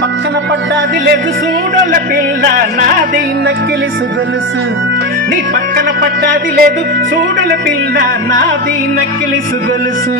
పక్కన పడ్డాది లేదు చూడల పిల్ల నాది నక్కిలి గొలుసు నీ పక్కన పడ్డాది లేదు చూడల పిల్ల నాది నక్కిలి గొలుసు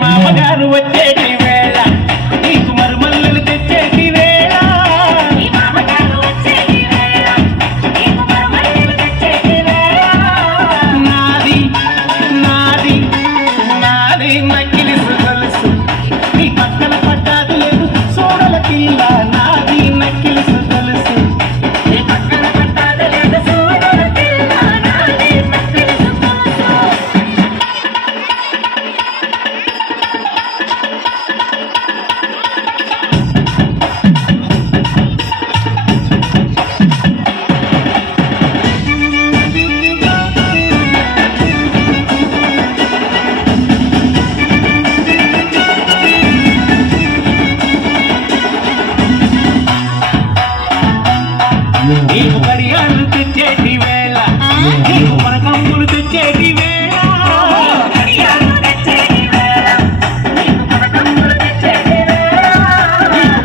మామగారు వచ్చేటి వేళ నీకు మరుమల్లలు తెచ్చేటి వేళ నాది నాది నాది నక్కిలి గొలుసు నీ పక్కన పడ్డాది లేదు చూడల పిల్ల నాది నక్కిలి గొలుసు నీ పక్కన పడ్డాది లేదు చూడల పిల్ల నాది నక్కిలి గొలుసు నీకు కడియాలు తెచ్చేటి వేళ నీకు మనకమ్ములు తెచ్చేటి వేళ నీకు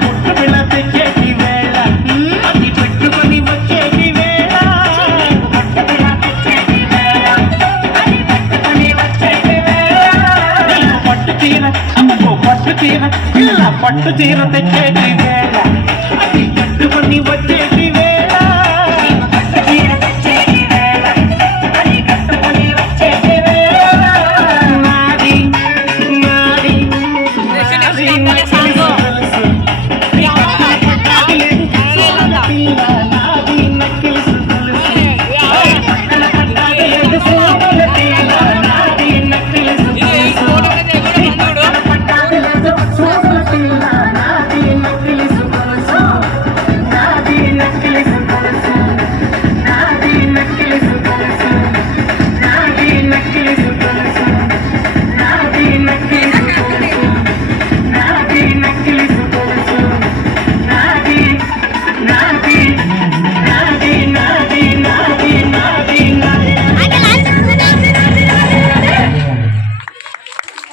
పుట్టు పిల్ల తెచ్చేటి వేళ అది పెట్టుకొని వచ్చేటి వేళ నీకు పట్టు చీర అమ్మకు పట్టు చీర పిల్ల పట్టు చీర తెచ్చేటి వేళ